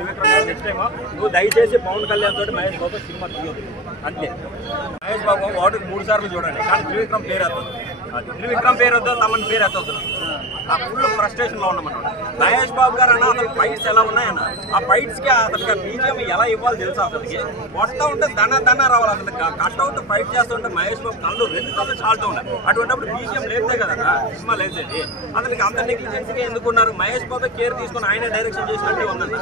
Next time నువ్వు దయచేసి పవన్ కళ్యాణ్ తోటి మహేష్ బాబు సినిమా తీయొద్దు అంతే. మహేష్ బాబు వాటికి 3 సార్లు చూడండి, కానీ త్రివిక్రమ్ పేరు ఎత్తదు. త్రివిక్రమ్ పేరు వద్దు, తమన్ పేరు ఎత్తొద్దు. ఆ ఫుల్ ఫ్రస్ట్రేషన్లో ఉన్నామన్నమాట. మహేష్ బాబు గారు అన్న అతనికి ఫైట్స్ ఎలా ఉన్నాయన్న, ఆ ఫైట్స్కి అతనికి బీజిఎం ఎలా ఇవ్వాలి తెలుసా అతనికి. వస్తూ ఉంటే దన్న రావాలి. అతనికి కట్అవుట్ ఫైట్ చేస్తుంటే మహేష్ బాబు కళ్ళు 2 కళ్ళు చాలుతూ ఉన్నాయి. అటువంటిప్పుడు బీజిఎం లేదే కదన్నా సినిమా లేచేది. అతనికి అంత నెగ్లిజెన్స్గా ఎందుకున్నారు? మహేష్ బాబు కేర్ తీసుకుని ఆయనే డైరెక్షన్ చేసినట్టు ఉందన్న.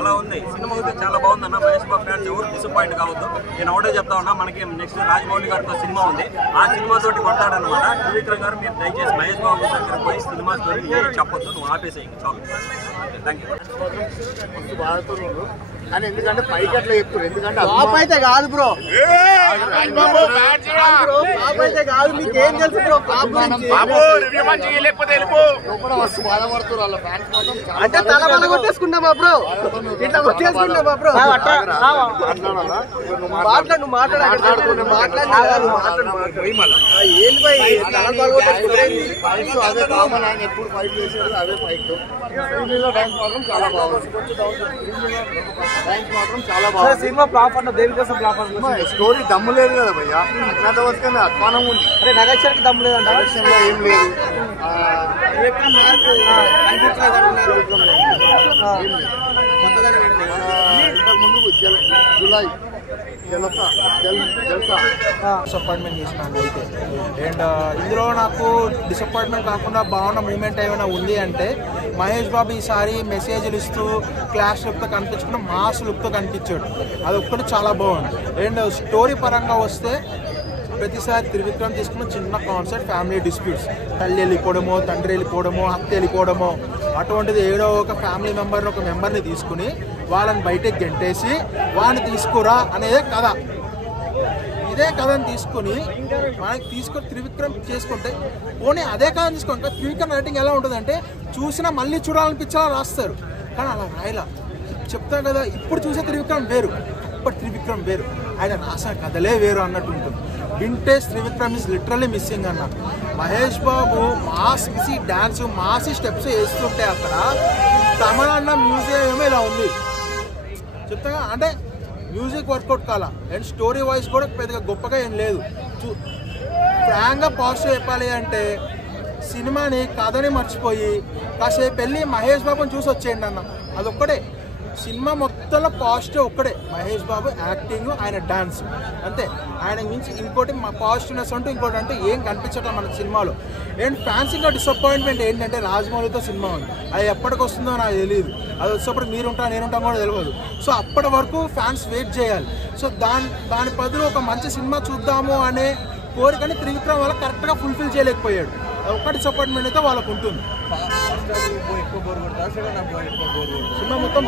అలా ఉంది సినిమా. అయితే చాలా బాగుందన్న. మహేష్ బాబు ఫ్యాన్స్ ఎవరు డిసప్పాయింట్ కావద్దు. నేను ఒకటే చెప్తా ఉన్నా, మనకి నెక్స్ట్ రాజమౌళి గారితో సినిమా ఉంది, ఆ సినిమా తోటి కొట్టాడనమాట. త్రివిక్రమ్ గారు మీరు దయచేసి మహేష్ బాబు దగ్గర పోయి సినిమా స్టోరీ చెప్పొద్దు, నువ్వు ఆపేసేయి చాలు. Thank you. కానీ ఎందుకంటే పైకి అట్లా చెప్తారు, ఎందుకంటే అయితే కాదు బ్రో, అయితే కాదు, మీకేం తెలుసు బ్రో? అంటే తల వల్ల కొట్టేసుకున్నామా బ్రో? ఇట్లా కొట్టేసుకున్నామా బ్రో? మాట్లాడు ఏంటి భయ్ ఎప్పుడు ఫైట్ చేసేది అదే ఫైట్. మాత్రం చాలా బాగుంది. మాత్రం చాలా బాగుంది. సినిమా ఫ్లాప్ అన్న దేనికోసం ఫ్లాప్ అన్న? స్టోరీ దమ్ము లేదు కదా భయ్యా, అజ్ఞాత వస్తుంది అధ్వానం ఉంది. అరే నగేశ్వరికి దమ్ము లేదంట, ఏం లేదు. ఇంతకు ముందు జులై డిసప్పాయింట్మెంట్ చేసినాను అయితే. అండ్ ఇందులో నాకు డిసప్పాయింట్మెంట్ కాకుండా బాగున్న మూమెంట్ ఏమైనా ఉంది అంటే, మహేష్ బాబు ఈసారి మెసేజ్లు ఇస్తూ క్లాష్ లుక్తో కనిపించకుండా మాస్ లుక్తో కనిపించాడు. అది ఒక్కటి చాలా బాగుంది. అండ్ స్టోరీ పరంగా వస్తే ప్రతిసారి త్రివిక్రమ్ తీసుకున్న చిన్న కాన్సెప్ట్ ఫ్యామిలీ డిస్ప్యూట్స్, తల్లి వెళ్ళిపోవడమో, తండ్రి వెళ్ళిపోవడమో, అత్త వెళ్ళిపోవడమో, అటువంటిది ఏడో ఒక ఫ్యామిలీ మెంబర్ని తీసుకుని వాళ్ళని బయటకు గెంటేసి వాడిని తీసుకురా అనేదే కథ. ఇదే కథని తీసుకుని త్రివిక్రమ్ చేసుకుంటే పోనీ అదే కథని తీసుకుంటే త్రివిక్రమ్ రైటింగ్ ఎలా ఉంటుందంటే చూసినా మళ్ళీ చూడాలనిపించేలా రాస్తారు. కానీ అలా రాయలా. చెప్తాను కదా, ఇప్పుడు చూసే త్రివిక్రమ్ వేరు, అప్పటి త్రివిక్రమ్ వేరు, ఆయన రాసిన కథలే వేరు అన్నట్టు ఉంటుంది. Vintage Trivikram is literally missing అన్న. మహేష్ బాబు మాసి డ్యాన్స్, మాసి స్టెప్స్ వేస్తుంటే అక్కడ తమన్ అన్న మ్యూజిక్ ఏమో ఇలా ఉంది చెప్తాగా. అంటే మ్యూజిక్ వర్కౌట్ కాలా. అండ్ స్టోరీ వాయిస్ కూడా పెద్దగా గొప్పగా ఏం లేదు. ఫ్రాంక్గా పాజిటివ్ చెప్పాలి అంటే సినిమాని కథని మర్చిపోయి కాసేపు వెళ్ళి మహేష్ బాబుని చూసి వచ్చేయండి అన్న. అదొక్కడే సినిమా మొత్తంలో పాజిటివ్ ఒక్కడే, మహేష్ బాబు యాక్టింగ్, ఆయన డాన్స్, అంతే. ఆయన మించి ఇంకోటి పాజిటివ్నెస్ అంటూ ఇంకోటి అంటే ఏం కనిపించట్లేదు మన సినిమాలో. అండ్ ఫ్యాన్స్ ఇంకా డిసప్పాయింట్మెంట్ ఏంటంటే రాజమౌళితో సినిమా ఉంది, అది ఎప్పటికి వస్తుందో నాకు తెలియదు. అది వచ్చేటప్పుడు మీరుంటా నేనుంటాం కూడా తెలియదు. సో అప్పటి వరకు ఫ్యాన్స్ వెయిట్ చేయాలి. సో దాని బదులు ఒక మంచి సినిమా చూద్దాము అనే కోరికని త్రివిక్రమ్ వాళ్ళకి కరెక్ట్గా ఫుల్ఫిల్ చేయలేకపోయాడు. ఒక్క డిసప్పాయింట్మెంట్ అయితే వాళ్ళకు ఉంటుంది. సినిమా మొత్తం